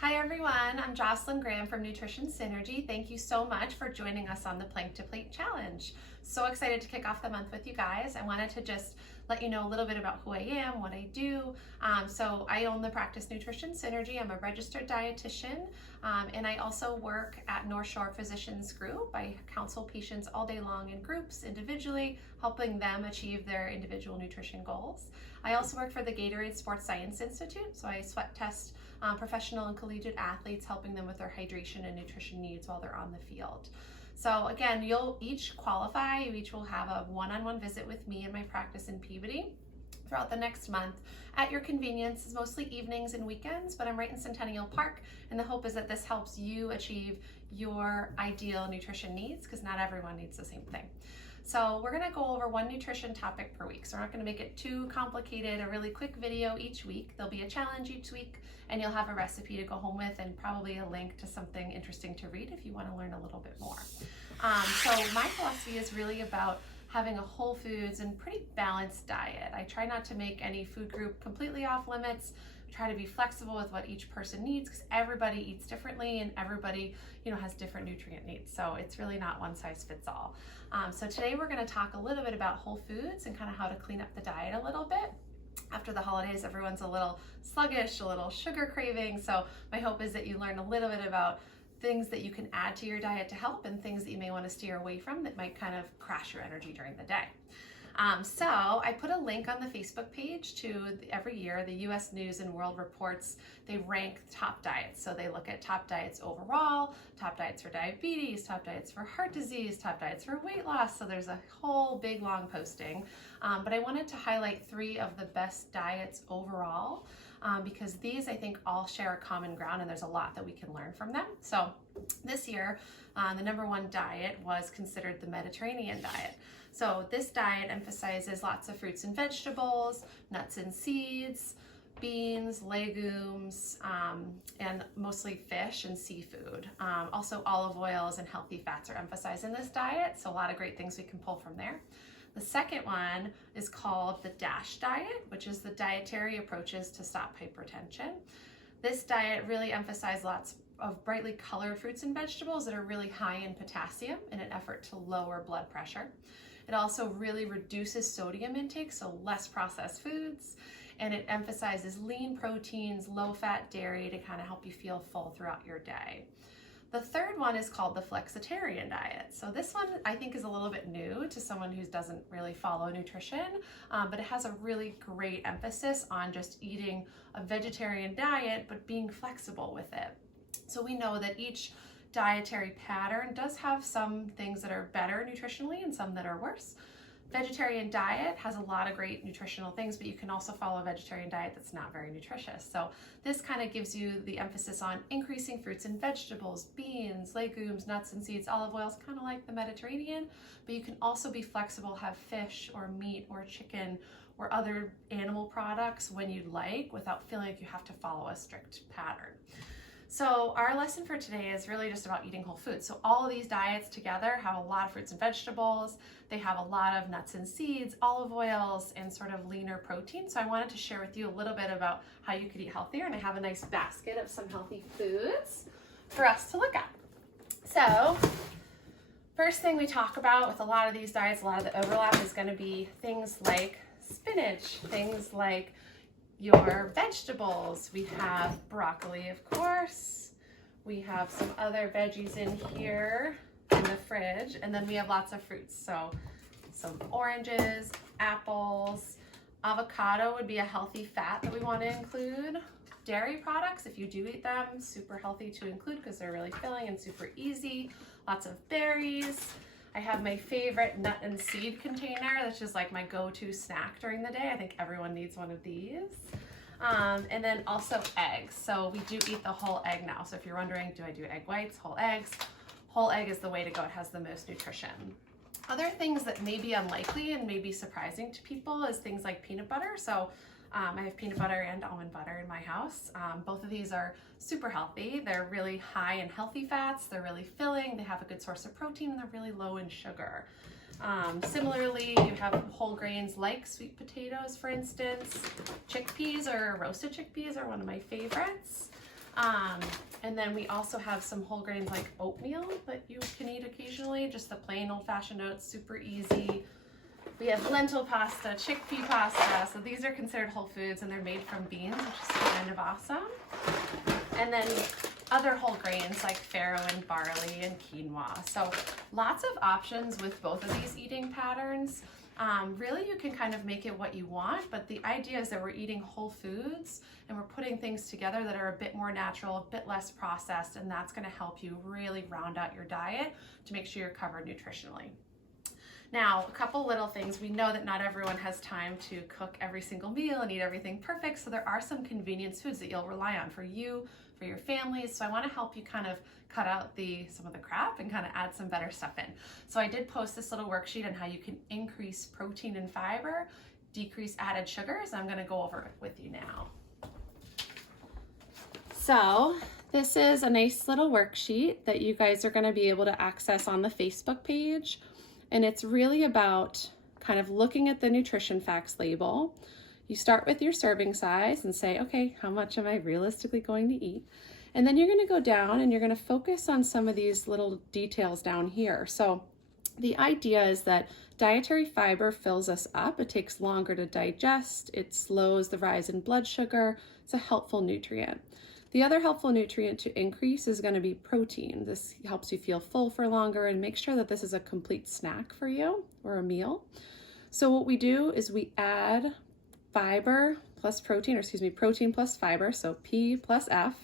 Hi everyone, I'm Jocelyn Graham from Nutrition Synergy. Thank you so much for joining us on the Plank to Plate Challenge. So excited to kick off the month with you guys. I wanted to just let you know a little bit about who I am, what I do. So I own the practice Nutrition Synergy. I'm a registered dietitian, and I also work at North Shore Physicians Group. I counsel patients all day long in groups, individually, helping them achieve their individual nutrition goals. I also work for the Gatorade Sports Science Institute, so I sweat test professional and collegiate athletes, helping them with their hydration and nutrition needs while they're on the field. So again, you'll each qualify. You each will have a one-on-one visit with me in my practice in Peabody throughout the next month at your convenience. It's mostly evenings and weekends, but I'm right in Centennial Park, and the hope is that this helps you achieve your ideal nutrition needs, because not everyone needs the same thing. So we're gonna go over one nutrition topic per week. So we're not gonna make it too complicated, a really quick video each week. There'll be a challenge each week, and you'll have a recipe to go home with and probably a link to something interesting to read if you wanna learn a little bit more. So my philosophy is really about having a whole foods and pretty balanced diet. I try not to make any food group completely off limits. Try to be flexible with what each person needs, because everybody eats differently and everybody, has different nutrient needs. So it's really not one size fits all. So today we're going to talk a little bit about whole foods and kind of how to clean up the diet a little bit. After the holidays, everyone's a little sluggish, a little sugar craving. So my hope is that you learn a little bit about things that you can add to your diet to help, and things that you may want to steer away from that might kind of crash your energy during the day. So I put a link on the Facebook page to every year the US News and World Reports. They rank top diets. So they look at top diets overall, top diets for diabetes, top diets for heart disease, top diets for weight loss. So there's a whole big long posting. But I wanted to highlight 3 of the best diets overall, because these I think all share a common ground, and there's a lot that we can learn from them. So this year, the #1 diet was considered the Mediterranean diet. So this diet emphasizes lots of fruits and vegetables, nuts and seeds, beans, legumes, and mostly fish and seafood. Also olive oils and healthy fats are emphasized in this diet, so a lot of great things we can pull from there. The second one is called the DASH diet, which is the dietary approaches to stop hypertension. This diet really emphasizes lots of brightly colored fruits and vegetables that are really high in potassium in an effort to lower blood pressure. It also really reduces sodium intake, so less processed foods, and it emphasizes lean proteins, low-fat dairy to kind of help you feel full throughout your day. The third one is called the flexitarian diet. So this one I think is a little bit new to someone who doesn't really follow nutrition, but it has a really great emphasis on just eating a vegetarian diet, but being flexible with it. So we know that each dietary pattern does have some things that are better nutritionally and some that are worse. Vegetarian diet has a lot of great nutritional things, but you can also follow a vegetarian diet that's not very nutritious. So this kind of gives you the emphasis on increasing fruits and vegetables, beans, legumes, nuts and seeds, olive oils, kind of like the Mediterranean, but you can also be flexible, have fish or meat or chicken or other animal products when you'd like, without feeling like you have to follow a strict pattern. So our lesson for today is really just about eating whole foods. So all of these diets together have a lot of fruits and vegetables. They have a lot of nuts and seeds, olive oils, and sort of leaner protein. So I wanted to share with you a little bit about how you could eat healthier, and I have a nice basket of some healthy foods for us to look at. So first thing we talk about with a lot of these diets, a lot of the overlap is going to be things like spinach, things like your vegetables. We have broccoli, of course. We have some other veggies in here in the fridge, and then we have lots of fruits. So some oranges, apples, avocado would be a healthy fat that we want to include. Dairy products, if you do eat them, super healthy to include because they're really filling and super easy. Lots of berries. I have my favorite nut and seed container. That's just like my go-to snack during the day. I think everyone needs one of these. And then also eggs. So we do eat the whole egg now. So if you're wondering, do I do egg whites, whole eggs? Whole egg is the way to go. It has the most nutrition. Other things that may be unlikely and may be surprising to people is things like peanut butter. So I have peanut butter and almond butter in my house. Both of these are super healthy. They're really high in healthy fats. They're really filling. They have a good source of protein, and they're really low in sugar. Similarly, you have whole grains like sweet potatoes, for instance. Chickpeas or roasted chickpeas are one of my favorites. And then we also have some whole grains like oatmeal that you can eat occasionally, just the plain old-fashioned oats, super easy. We have lentil pasta, chickpea pasta. So these are considered whole foods and they're made from beans, which is kind of awesome. And then other whole grains like farro and barley and quinoa. So lots of options with both of these eating patterns. Really, you can kind of make it what you want, but the idea is that we're eating whole foods and we're putting things together that are a bit more natural, a bit less processed, and that's going to help you really round out your diet to make sure you're covered nutritionally. Now, a couple little things. We know that not everyone has time to cook every single meal and eat everything perfect, so there are some convenience foods that you'll rely on for you, for your families. So I want to help you kind of cut out some of the crap and kind of add some better stuff in. So I did post this little worksheet on how you can increase protein and fiber, decrease added sugars. I'm going to go over it with you now. So this is a nice little worksheet that you guys are going to be able to access on the Facebook page. And it's really about kind of looking at the nutrition facts label. You start with your serving size and say, okay, how much am I realistically going to eat? And then you're going to go down and you're going to focus on some of these little details down here. So the idea is that dietary fiber fills us up. It takes longer to digest. It slows the rise in blood sugar. It's a helpful nutrient. The other helpful nutrient to increase is going to be protein. This helps you feel full for longer and make sure that this is a complete snack for you or a meal. So what we do is we add fiber plus protein, or excuse me, protein plus fiber, so P plus F,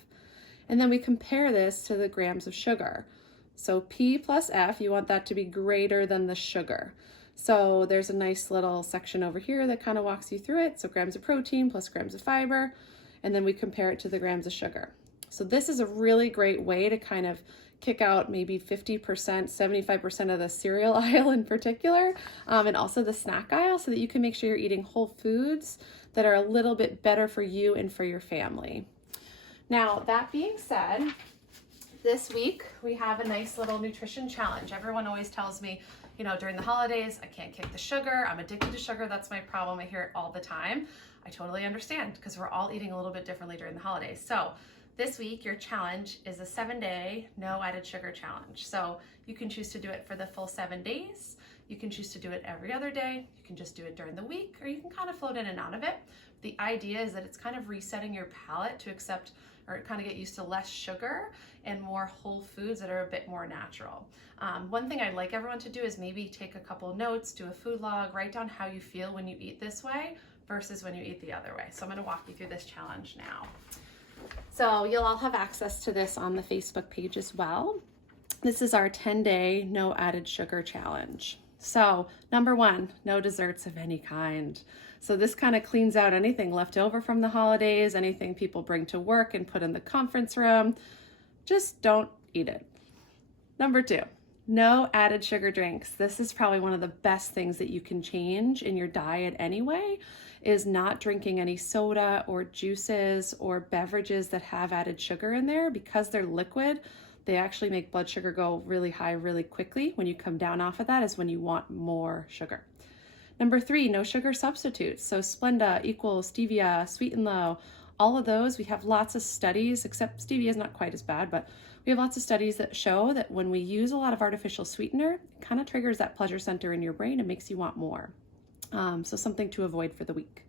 and then we compare this to the grams of sugar. So P plus F, you want that to be greater than the sugar. So there's a nice little section over here that kind of walks you through it. So grams of protein plus grams of fiber, and then we compare it to the grams of sugar. So this is a really great way to kind of kick out maybe 50%, 75% of the cereal aisle in particular, and also the snack aisle, so that you can make sure you're eating whole foods that are a little bit better for you and for your family. Now, that being said, this week we have a nice little nutrition challenge. Everyone always tells me, you know, during the holidays, I can't kick the sugar. I'm addicted to sugar. That's my problem. I hear it all the time. I totally understand because we're all eating a little bit differently during the holidays. So this week, your challenge is a 7-day no added sugar challenge. So you can choose to do it for the full 7 days. You can choose to do it every other day. You can just do it during the week, or you can kind of float in and out of it. The idea is that it's kind of resetting your palate to accept or kind of get used to less sugar and more whole foods that are a bit more natural. One thing I'd like everyone to do is maybe take a couple notes, do a food log, write down how you feel when you eat this way versus when you eat the other way. So I'm going to walk you through this challenge now. So you'll all have access to this on the Facebook page as well. This is our 10-day no added sugar challenge. So number 1, no desserts of any kind. So this kind of cleans out anything left over from the holidays, anything people bring to work and put in the conference room. Just don't eat it. Number 2, no added sugar drinks. This is probably one of the best things that you can change in your diet anyway, is not drinking any soda or juices or beverages that have added sugar in there. Because they're liquid, they actually make blood sugar go really high really quickly. When you come down off of that is when you want more sugar. Number 3, no sugar substitutes. So Splenda, Equal, Stevia, Sweet and Low, all of those, we have lots of studies, except Stevia is not quite as bad, but we have lots of studies that show that when we use a lot of artificial sweetener, it kind of triggers that pleasure center in your brain and makes you want more. So something to avoid for the week.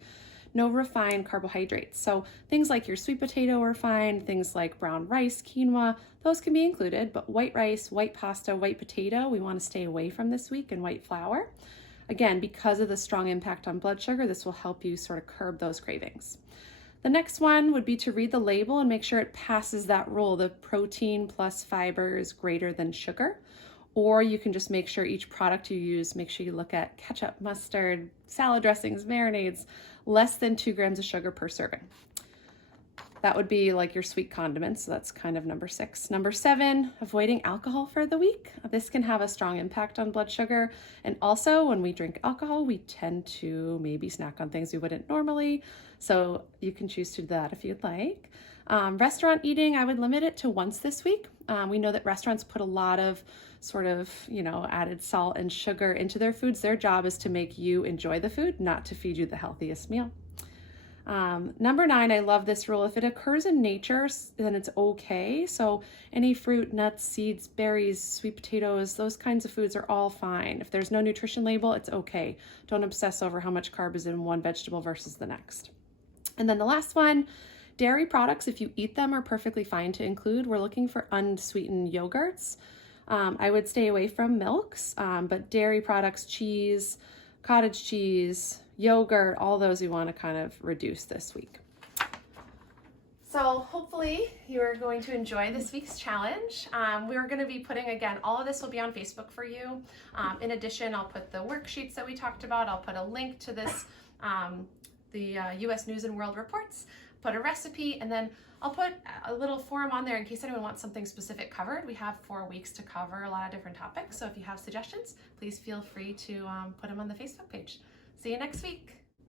No refined carbohydrates. So things like your sweet potato are fine, things like brown rice, quinoa, those can be included, but white rice, white pasta, white potato, we want to stay away from this week, and white flour. Again, because of the strong impact on blood sugar, this will help you sort of curb those cravings. The next one would be to read the label and make sure it passes that rule, the protein plus fiber is greater than sugar. Or you can just make sure each product you use, make sure you look at ketchup, mustard, salad dressings, marinades, less than 2 grams of sugar per serving. That would be like your sweet condiments, so that's kind of number 6. Number 7, avoiding alcohol for the week. This can have a strong impact on blood sugar. And also when we drink alcohol, we tend to maybe snack on things we wouldn't normally. So you can choose to do that if you'd like. Restaurant eating, I would limit it to once this week. We know that restaurants put a lot of sort of, added salt and sugar into their foods. Their job is to make you enjoy the food, not to feed you the healthiest meal. Number 9, I love this rule. If it occurs in nature, then it's okay. So any fruit, nuts, seeds, berries, sweet potatoes, those kinds of foods are all fine. If there's no nutrition label, it's okay. Don't obsess over how much carb is in one vegetable versus the next. And then the last one, dairy products, if you eat them, are perfectly fine to include. We're looking for unsweetened yogurts. I would stay away from milks, but dairy products, cheese, cottage cheese, yogurt, all those we want to kind of reduce this week. So hopefully you're going to enjoy this week's challenge. We're going to be putting, again, all of this will be on Facebook for you. In addition, I'll put the worksheets that we talked about. I'll put a link to this, the U.S. News and World Reports, put a recipe, and then I'll put a little forum on there in case anyone wants something specific covered. We have 4 weeks to cover a lot of different topics, so if you have suggestions, please feel free to put them on the Facebook page. See you next week.